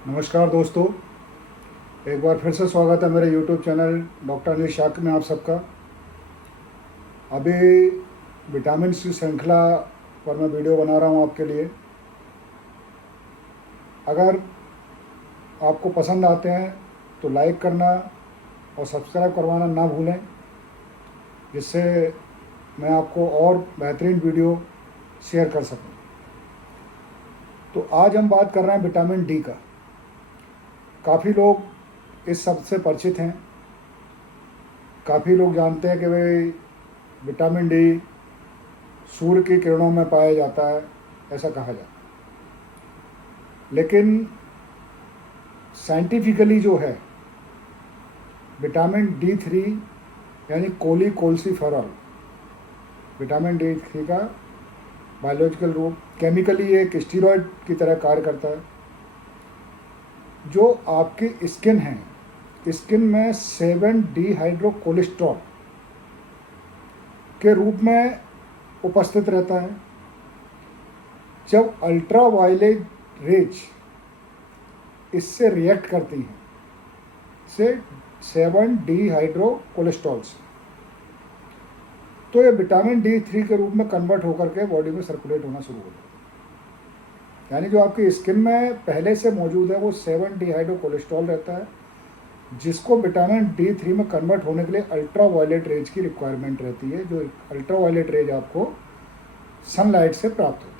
नमस्कार दोस्तों, एक बार फिर से स्वागत है मेरे यूट्यूब चैनल डॉक्टर अनिल शाक में आप सबका। अभी विटामिन सी श्रृंखला पर मैं वीडियो बना रहा हूँ आपके लिए। अगर आपको पसंद आते हैं तो लाइक करना और सब्सक्राइब करवाना ना भूलें, जिससे मैं आपको और बेहतरीन वीडियो शेयर कर सकूँ। तो आज हम बात कर रहे हैं विटामिन डी का। काफ़ी लोग इस शब्द से परिचित हैं। काफ़ी लोग जानते हैं कि भाई विटामिन डी सूर्य की किरणों में पाया जाता है, ऐसा कहा जाता है। लेकिन साइंटिफिकली जो है, विटामिन डी थ्री यानी कोलीकोल्सिफेरॉल, विटामिन डी थ्री का बायोलॉजिकल रूप केमिकली एक स्टीरॉयड की तरह कार्य करता है, जो आपकी स्किन है, स्किन में 7 डिहाइड्रोकोलेस्ट्रॉल के रूप में उपस्थित रहता है। जब अल्ट्रा वायलेट रेज इससे रिएक्ट करती हैं, से 7 डिहाइड्रोकोलेस्ट्रॉल से, तो ये विटामिन डी थ्री के रूप में कन्वर्ट होकर के बॉडी में सर्कुलेट होना शुरू हो जाता है। यानी जो आपकी स्किन में पहले से मौजूद है वो 7 डिहाइड्रोकोलेस्ट्रॉल रहता है, जिसको विटामिन डी थ्री में कन्वर्ट होने के लिए अल्ट्रा वायलेट रेज की रिक्वायरमेंट रहती है। जो अल्ट्रा वायलेट रेज आपको सनलाइट से प्राप्त होती है।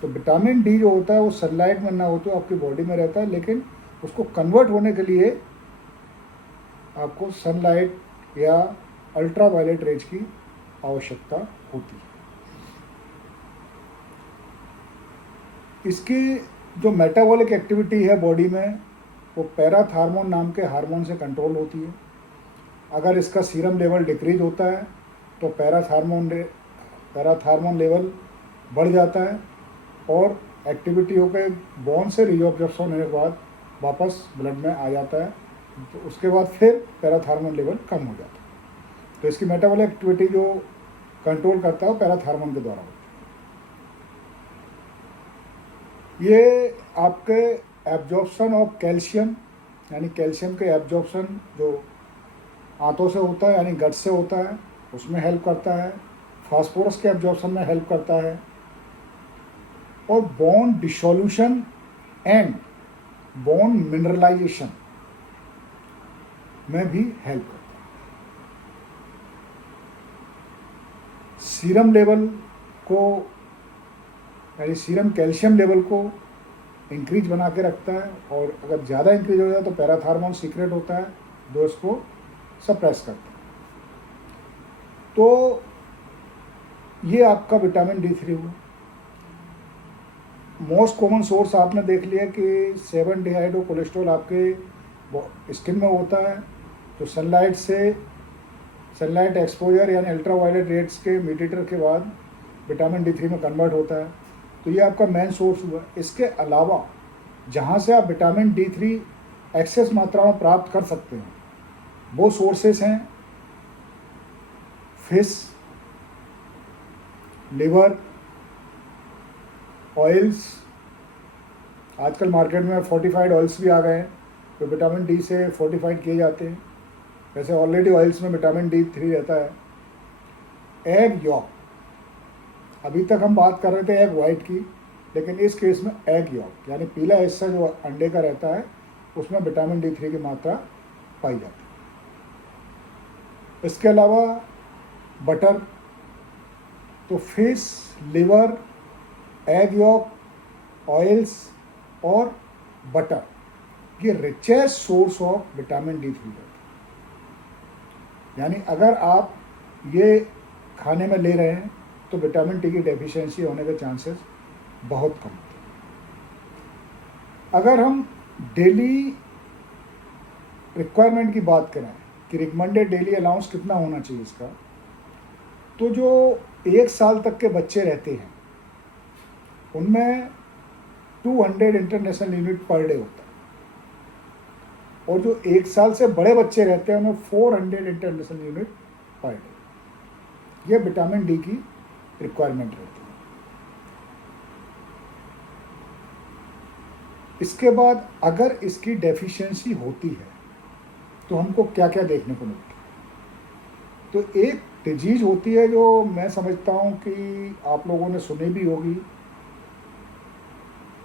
तो विटामिन डी जो होता है वो सनलाइट में ना हो तो आपकी बॉडी में रहता है, लेकिन उसको कन्वर्ट होने के लिए आपको सनलाइट या अल्ट्रा वायलेट रेज की आवश्यकता होती है। इसकी जो मेटाबॉलिक एक्टिविटी है बॉडी में, वो पैराथार्मोन नाम के हार्मोन से कंट्रोल होती है। अगर इसका सीरम लेवल डिक्रीज होता है तो पैराथार्मोन लेवल बढ़ जाता है और एक्टिविटी होकर बोन से रीअब्जॉर्प्शन होने के बाद वापस ब्लड में आ जाता है। तो उसके बाद फिर पैराथार्मोन लेवल कम हो जाता है। तो इसकी मेटाबॉलिक एक्टिविटी जो कंट्रोल करता है वो पैराथार्मोन के द्वारा होती है। ये आपके एब्जॉर्प्शन ऑफ कैल्शियम, यानी कैल्शियम के एब्जॉर्प्शन जो आंतों से होता है यानी गट से होता है, उसमें हेल्प करता है। फास्फोरस के एब्जॉर्प्शन में हेल्प करता है और bone dissolution and bone mineralisation में भी हेल्प करता है। सीरम लेवल को यानी सीरम कैल्शियम लेवल को इंक्रीज बना के रखता है, और अगर ज़्यादा इंक्रीज हो जाए तो पैराथार्मोन सीक्रेट होता है जो इसको सप्रेस करता है। तो ये आपका विटामिन डी थ्री हुआ। मोस्ट कॉमन सोर्स आपने देख लिया कि 7 डिहाइड्रोकोलेस्ट्रॉल आपके स्किन में होता है, तो सनलाइट एक्सपोजर यानी अल्ट्रा वायलेट रेड्स के मीडिएटर के बाद विटामिन डी थ्री में कन्वर्ट होता है। तो ये आपका मेन सोर्स हुआ। इसके अलावा जहाँ से आप विटामिन डी थ्री एक्सेस मात्रा में प्राप्त कर सकते हैं वो सोर्सेस हैं फिश, लिवर, ऑयल्स। आजकल मार्केट में फोर्टिफाइड ऑयल्स भी आ गए हैं जो विटामिन डी से फोर्टिफाइड किए जाते हैं। वैसे ऑलरेडी ऑयल्स में विटामिन डी थ्री रहता है। एग यॉक, अभी तक हम बात कर रहे थे एग वाइट की, लेकिन इस केस में एग यॉक यानी पीला हिस्सा जो अंडे का रहता है उसमें विटामिन डी थ्री की मात्रा पाई जाती है। इसके अलावा बटर, तो fish, liver, egg York, oils और बटर ये richest source of vitamin D three है। यानी अगर आप ये खाने में ले रहे हैं तो विटामिन डी की डेफिशिएंसी होने के चांसेस बहुत कम होते हैं। अगर हम डेली रिक्वायरमेंट की बात करें कि रिकमेंडेड डेली अलाउंस कितना होना चाहिए इसका, तो जो 1 साल तक के बच्चे रहते हैं उनमें 200 इंटरनेशनल यूनिट पर डे होता है, और जो 1 साल से बड़े बच्चे रहते हैं उनमें 400 इंटरनेशनल यूनिट पर डे। ये विटामिन डी की रिक्वायरमेंट रहती है। इसके बाद अगर इसकी डेफिशिएंसी होती है तो हमको क्या क्या देखने को मिलता है। तो एक डिजीज होती है जो मैं समझता हूँ कि आप लोगों ने सुनी भी होगी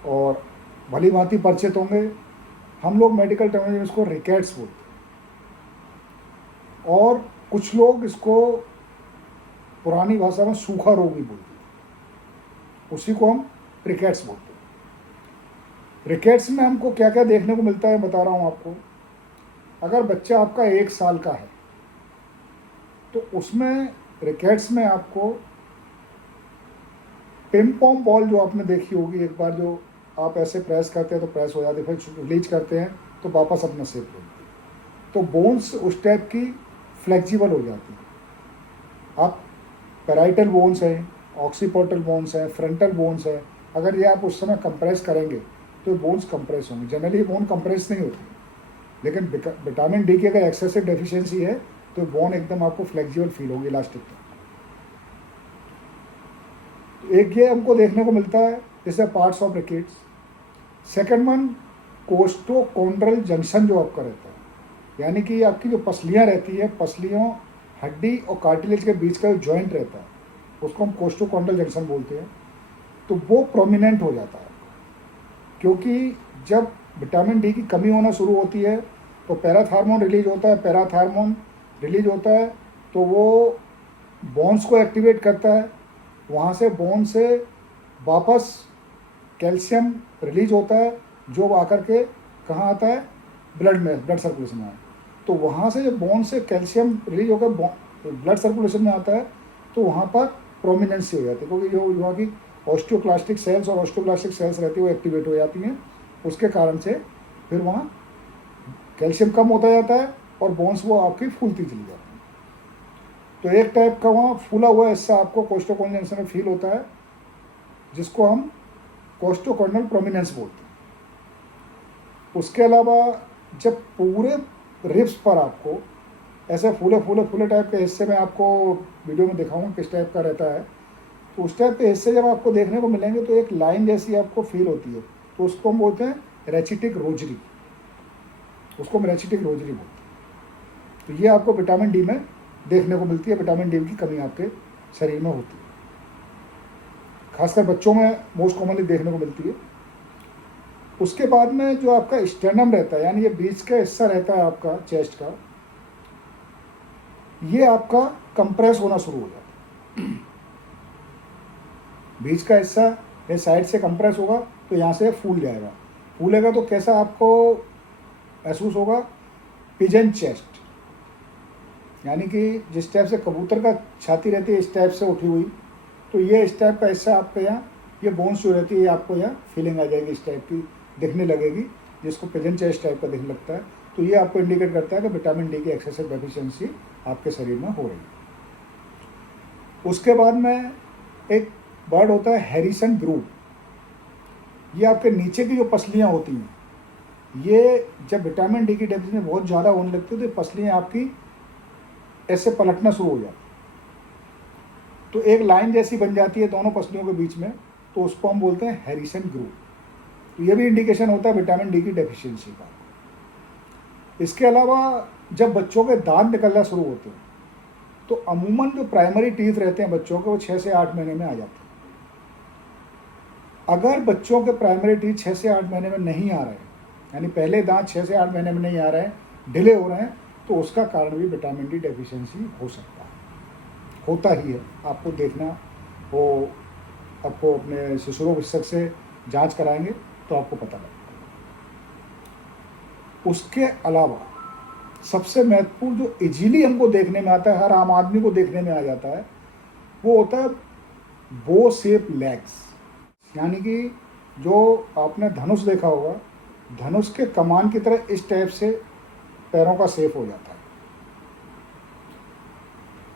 और भली भांति परिचित होंगे। हम लोग मेडिकल टर्म में इसको रिकेट्स बोलते हैं और कुछ लोग इसको पुरानी भाषा में सूखा रोग भी बोलते हैं, उसी को हम रिकेट्स बोलते हैं। रिकेट्स में हमको क्या क्या देखने को मिलता है बता रहा हूँ आपको। अगर बच्चा आपका 1 साल का है तो उसमें रिकेट्स में आपको पिम पॉम बॉल जो आपने देखी होगी एक बार, जो आप ऐसे प्रेस करते हैं तो प्रेस हो जाती है, फिर रिलीज करते हैं तो वापस अपना शेप लेती है। तो बोन्स उस टाइप की फ्लेक्सिबल हो जाती है। आप पैराइटल बोन्स हैं, ऑक्सीपोटल बोन्स हैं, फ्रंटल बोन्स है, अगर ये आप उस समय कंप्रेस करेंगे तो बोन्स कंप्रेस होंगे। जनरली बोन कंप्रेस नहीं होती, लेकिन विटामिन डी की अगर एक्सेसिव डेफिशिएंसी है तो बोन एकदम आपको फ्लेक्सिबल फील होगी, इलास्टिक। तो एक ये हमको देखने को मिलता है जैसे parts of rickets. Second one, costochondral junction जो आपका रहता है, यानी कि आपकी जो पसलियाँ रहती है, पसलियों हड्डी और कार्टिलेज के बीच का जो जॉइंट रहता है उसको हम कोस्टोकॉन्ड्रल जंक्शन बोलते हैं। तो वो प्रोमिनेंट हो जाता है क्योंकि जब विटामिन डी की कमी होना शुरू होती है तो पैराथार्मोन रिलीज होता है। पैराथार्मोन रिलीज होता है तो वो बोन्स को एक्टिवेट करता है, वहाँ से बोन से वापस कैल्शियम रिलीज होता है जो आकर के कहाँ आता है, ब्लड में, ब्लड सर्कुलेशन में। तो वहाँ से जब बोन से कैल्शियम रिलीज होकर ब्लड सर्कुलेशन में आता है तो वहाँ पर प्रोमिनेंसी हो जाती है, क्योंकि जो वहाँ की ऑस्टियोक्लास्टिक सेल्स और ऑस्टियोब्लास्टिक सेल्स रहती है वो एक्टिवेट हो जाती हैं। उसके कारण से फिर वहाँ कैल्शियम कम होता जाता है और बोन्स वो आपकी फूलती चली जाती हैं। तो एक टाइप का वहाँ फूला हुआ हिस्सा आपको कोस्टोकॉन्ड्रल जंक्शन में फील होता है, जिसको हम कोस्टोकॉन्ड्रल प्रोमिनेंस बोलते हैं। उसके अलावा जब पूरे रिब्स पर आपको ऐसे फूले फूले फूले टाइप के हिस्से में, आपको वीडियो में दिखाऊंगा किस टाइप का रहता है, तो उस टाइप के हिस्से जब आपको देखने को मिलेंगे तो एक लाइन जैसी आपको फील होती है, तो उसको हम बोलते हैं रेचिटिक रोजरी। उसको हम रेचिटिक रोजरी बोलते हैं। तो ये आपको विटामिन डी में देखने को मिलती है। विटामिन डी की कमी आपके शरीर में होती है, खासकर बच्चों में मोस्ट कॉमनली देखने को मिलती है। उसके बाद में जो आपका स्टेनम रहता है, यानी ये बीच का हिस्सा रहता है आपका चेस्ट का, ये आपका कंप्रेस होना शुरू हो जाता है। बीच का हिस्सा ये साइड से कंप्रेस होगा तो यहाँ से फूल जाएगा। फूलेगा तो कैसा आपको महसूस होगा, पिजन चेस्ट, यानी कि जिस टाइप से कबूतर का छाती रहती है इस टाइप से उठी हुई, तो ये इस टाइप का हिस्सा आपके यहाँ, ये बोन्स जो रहती है आपको यहाँ फीलिंग आ जाएगी, इस टाइप की दिखने लगेगी, जिसको पिजन चेस्ट टाइप का दिखने लगता है। तो ये आपको इंडिकेट करता है कि विटामिन डी की एक्सेसिव डेफिशिएंसी आपके शरीर में हो रही है। उसके बाद में एक वर्ड होता है हैरिसन ग्रूव। ये आपके नीचे की जो पसलियाँ होती हैं, ये जब विटामिन डी की डेफिशिएंसी बहुत ज़्यादा होने लगती है तो पसलियाँ आपकी ऐसे पलटना शुरू हो जाती है, तो एक लाइन जैसी बन जाती है दोनों पसलियों के बीच में, तो उसको हम बोलते हैं हैरिसन ग्रूव। तो ये भी इंडिकेशन होता है विटामिन डी की डेफिशिएंसी का। इसके अलावा जब बच्चों के दांत निकलना शुरू होते हैं तो अमूमन जो प्राइमरी टीथ रहते हैं बच्चों के, वो 6 से 8 महीने में आ जाते हैं। अगर बच्चों के प्राइमरी टीथ 6 से 8 महीने में नहीं आ रहे हैं, यानी पहले दांत 6 से 8 महीने में नहीं आ रहे हैं, डिले हो रहे हैं, तो उसका कारण भी विटामिन डी डेफिशिएंसी हो सकता है, होता ही है। आपको देखना वो, आपको अपने शिशु रोग विशेषज्ञ से जांच कराएंगे तो आपको पता लगेगा। उसके अलावा सबसे महत्वपूर्ण जो इजीली हमको देखने में आता है, हर आम आदमी को देखने में आ जाता है, वो होता है बो शेप लेग्स। यानी कि जो आपने धनुष देखा होगा, धनुष के कमान की तरह इस टाइप से पैरों का शेप हो जाता है,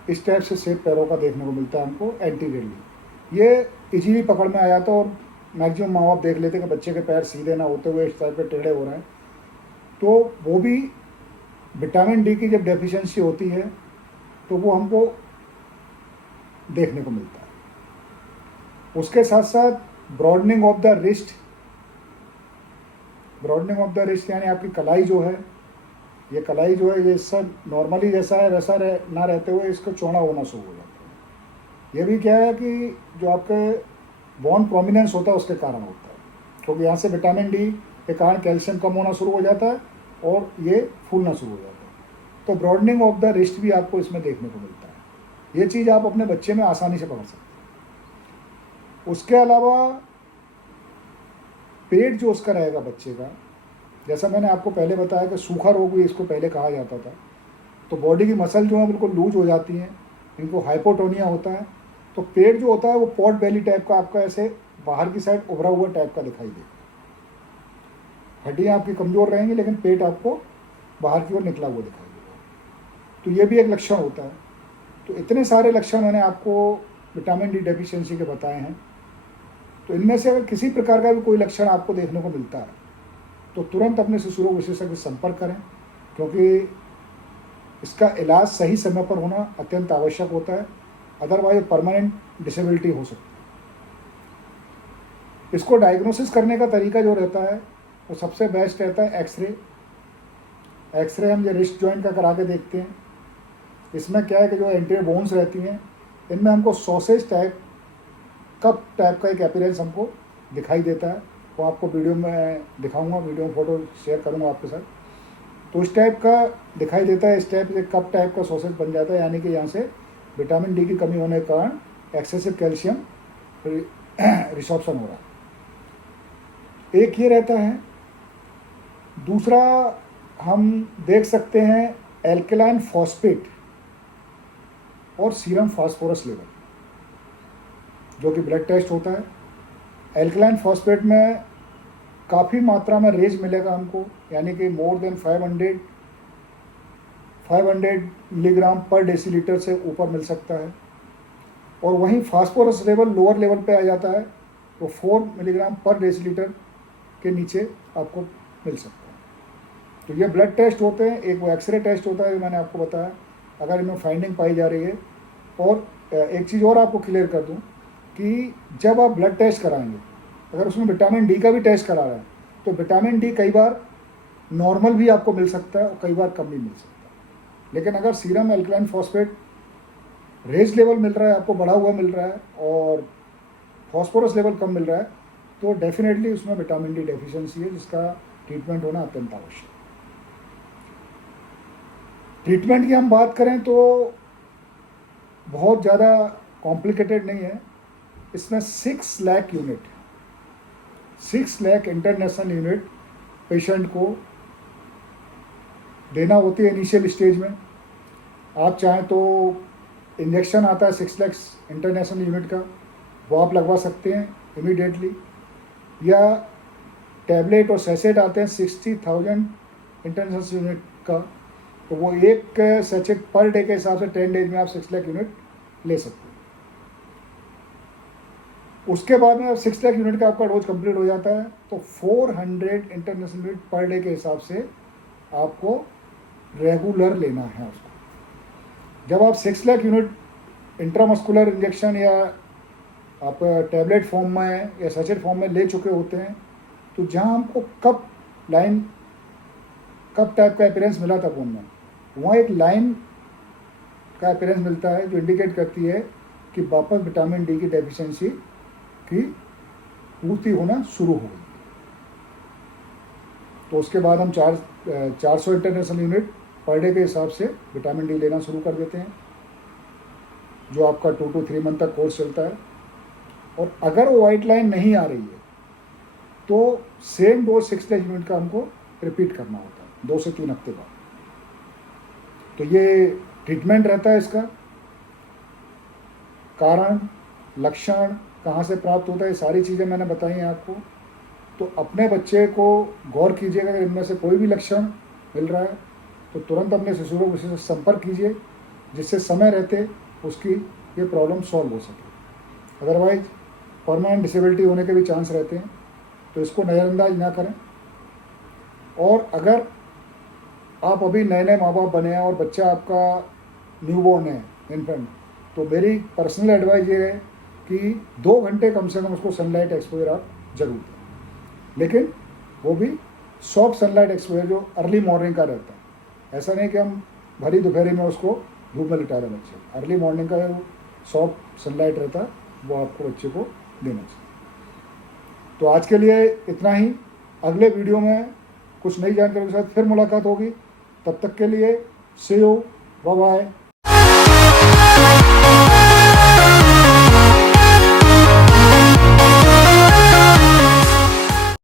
इस टाइप से शेप पैरों का देखने को मिलता है हमको एंटीरियरली। ये इजीली पकड़ में आ जाता है और मैक्सिमम माँ बाप देख लेते हैं कि बच्चे के पैर सीधे ना होते हुए इस टाइप के टेढ़े हो रहे हैं, तो वो भी विटामिन डी की जब डेफिशिएंसी होती है तो वो हमको देखने को मिलता है। उसके साथ साथ broadening of the wrist, broadening of the wrist यानी आपकी कलाई जो है, ये कलाई जो है ये सब नॉर्मली जैसा है वैसा ना रहते हुए इसको चौड़ा होना शुरू हो जाता है। ये भी क्या है कि जो आपके बोन प्रोमिनेंस होता है उसके कारण होता है, क्योंकि यहाँ से विटामिन डी के कारण कैल्शियम कम होना शुरू हो जाता है और ये फूलना शुरू हो जाता है। तो ब्रॉडनिंग ऑफ द रिस्ट भी आपको इसमें देखने को मिलता है। ये चीज़ आप अपने बच्चे में आसानी से पकड़ सकते हैं। उसके अलावा पेट जो उसका रहेगा बच्चे का, जैसा मैंने आपको पहले बताया कि सूखा रोग भी इसको पहले कहा जाता था, तो बॉडी की मसल जो है बिल्कुल लूज हो जाती हैं, इनको हाइपोटोनिया होता है। तो पेट जो होता है वो पॉट बेली टाइप का आपका ऐसे बाहर की साइड उभरा हुआ टाइप का दिखाई देगा। हड्डियाँ आपकी कमज़ोर रहेंगी लेकिन पेट आपको बाहर की ओर निकला हुआ दिखाई देगा। तो ये भी एक लक्षण होता है। तो इतने सारे लक्षण मैंने आपको विटामिन डी डेफिशिएंसी के बताए हैं। तो इनमें से अगर किसी प्रकार का भी कोई लक्षण आपको देखने को मिलता है तो तुरंत अपने शिशु रोग विशेषज्ञ से संपर्क करें, क्योंकि इसका इलाज सही समय पर होना अत्यंत आवश्यक होता है, अदरवाइज परमानेंट डिसेबिलिटी हो सकती है। इसको डायग्नोसिस करने का तरीका जो रहता है वो सबसे बेस्ट रहता है एक्सरे। एक्सरे हम ये रिस्ट जॉइंट का करा के देखते हैं। इसमें क्या है कि जो एंटीरियर बोन्स रहती हैं इनमें हमको सॉसेज टाइप, कप टाइप का एक अपीयरेंस हमको दिखाई देता है। वो आपको वीडियो में दिखाऊंगा, वीडियो में फोटो शेयर करूंगा आपके साथ। तो इस टाइप का दिखाई देता है, इस टाइप से कप टाइप का सॉसेज बन जाता है, यानी कि यहाँ से विटामिन डी की कमी होने के कारण एक्सेसिव कैल्शियम रिसॉर्प्शन हो रहा है। एक ये रहता है। दूसरा हम देख सकते हैं एल्कलाइन फॉस्फेट और सीरम फास्फोरस लेवल, जो कि ब्लड टेस्ट होता है। एल्कलाइन फॉस्फेट में काफ़ी मात्रा में रेज मिलेगा हमको, यानी कि मोर देन 500 मिलीग्राम पर डेसीलीटर से ऊपर मिल सकता है। और वहीं फास्फोरस लेवल लोअर लेवल पे आ जाता है, तो 4 मिलीग्राम पर डेसीलीटर के नीचे आपको मिल सकता है। तो ये ब्लड टेस्ट होते हैं। एक वो एक्सरे टेस्ट होता है जो मैंने आपको बताया, अगर इनमें फाइंडिंग पाई जा रही है। और एक चीज़ और आपको क्लियर कर दूं कि जब आप ब्लड टेस्ट कराएंगे, अगर उसमें विटामिन डी का भी टेस्ट करा रहा है तो विटामिन डी कई बार नॉर्मल भी आपको मिल सकता है और कई बार कम भी मिल सकता है। लेकिन अगर serum alkaline phosphate raise level मिल रहा है, आपको बढ़ा हुआ मिल रहा है, और फॉस्फोरस लेवल कम मिल रहा है, तो डेफिनेटली उसमें विटामिन डी डेफिशिएंसी है, जिसका ट्रीटमेंट होना अत्यंत आवश्यक है। ट्रीटमेंट की हम बात करें तो बहुत ज़्यादा कॉम्प्लिकेटेड नहीं है। इसमें 6 lakh unit, 6 lakh international unit patient को देना होती है इनिशियल स्टेज में। आप चाहें तो इंजेक्शन आता है 6 लाख इंटरनेशनल यूनिट का, वो आप लगवा सकते हैं इमीडिएटली, या टैबलेट और सैचेट आते हैं 60,000 इंटरनेशनल यूनिट का, तो वो एक सैचेट पर डे के हिसाब से 10 डेज में आप 6 लाख यूनिट ले सकते हैं। उसके बाद में 6 लाख यूनिट का आपका डोज कंप्लीट हो जाता है, तो 400 इंटरनेशनल यूनिट पर डे के हिसाब से आपको रेगुलर लेना है उसको। जब आप 6 लाख यूनिट इंट्रामस्कुलर इंजेक्शन या आप टैबलेट फॉर्म में या सैचेट फॉर्म में ले चुके होते हैं, तो जहाँ हमको कप टाइप का अपीयरेंस मिला था खून में, वहाँ एक लाइन का अपीयरेंस मिलता है जो इंडिकेट करती है कि वापस विटामिन डी की डेफिशिएंसी की पूर्ति होना शुरू हो गई। तो उसके बाद हम 400 इंटरनेशनल यूनिट पर डे के हिसाब से विटामिन डी लेना शुरू कर देते हैं, जो आपका 2 to 3 मंथ तक कोर्स चलता है। और अगर वो वाइट लाइन नहीं आ रही है तो सेम डोज 6 लाख यूनिट का हमको रिपीट करना होता है 2 से 3 हफ्ते बाद। तो ये ट्रीटमेंट रहता है इसका। कारण, लक्षण कहाँ से प्राप्त होता है, ये सारी चीज़ें मैंने बताई हैं आपको। तो अपने बच्चे को गौर कीजिएगा, अगर इनमें से कोई भी लक्षण मिल रहा है तो तुरंत अपने शिशु रोग विशेषज्ञ से संपर्क कीजिए, जिससे समय रहते उसकी ये प्रॉब्लम सॉल्व हो सके। अदरवाइज परमानेंट डिसेबिलिटी होने के भी चांस रहते हैं, तो इसको नज़रअंदाज ना करें। और अगर आप अभी नए नए माँ बाप बने हैं और बच्चा आपका न्यूबॉर्न है, इन्फेंट, तो मेरी पर्सनल एडवाइस ये है कि 2 घंटे कम से कम उसको सनलाइट एक्सपोजर आप जरूर दें, लेकिन वो भी सॉफ्ट सनलाइट एक्सपोजर जो अर्ली मॉर्निंग का रहता है, ऐसा नहीं कि हम भरी दोपहरी में उसको धूप में लिटा रहे बच्चे, अर्ली मॉर्निंग का जो सॉफ्ट सनलाइट रहता है वो आपको बच्चे को देना चाहिए। तो आज के लिए इतना ही। अगले वीडियो में कुछ नई जानकारी के साथ फिर मुलाकात होगी। तब तक के लिए सी यू, बाय बाय।